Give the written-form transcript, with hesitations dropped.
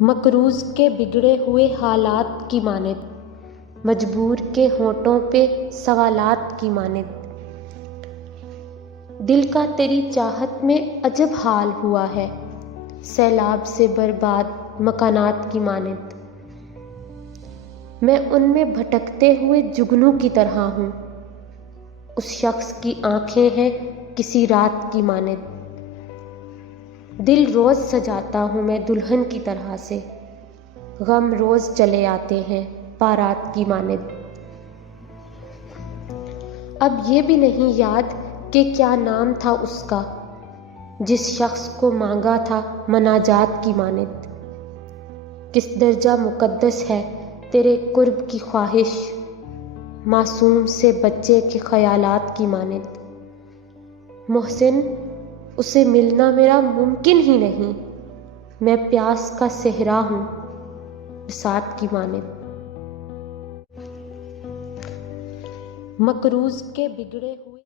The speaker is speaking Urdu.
مقروض کے بگڑے ہوئے حالات کی مانند، مجبور کے ہونٹوں پہ سوالات کی مانند، دل کا تیری چاہت میں عجب حال ہوا ہے، سیلاب سے برباد مکانات کی مانند۔ میں ان میں بھٹکتے ہوئے جگنو کی طرح ہوں، اس شخص کی آنکھیں ہیں کسی رات کی مانند۔ دل روز سجاتا ہوں میں دلہن کی طرح سے، غم روز چلے آتے ہیں بارات کی مانند۔ اب یہ بھی نہیں یاد کہ کیا نام تھا اس کا، جس شخص کو مانگا تھا مناجات کی مانند۔ کس درجہ مقدس ہے تیرے قرب کی خواہش، معصوم سے بچے کے خیالات کی مانند۔ محسن، اسے ملنا میرا ممکن ہی نہیں، میں پیاس کا صحرا ہوں برسات کی مانند۔ مقروض کے بگڑے ہوئے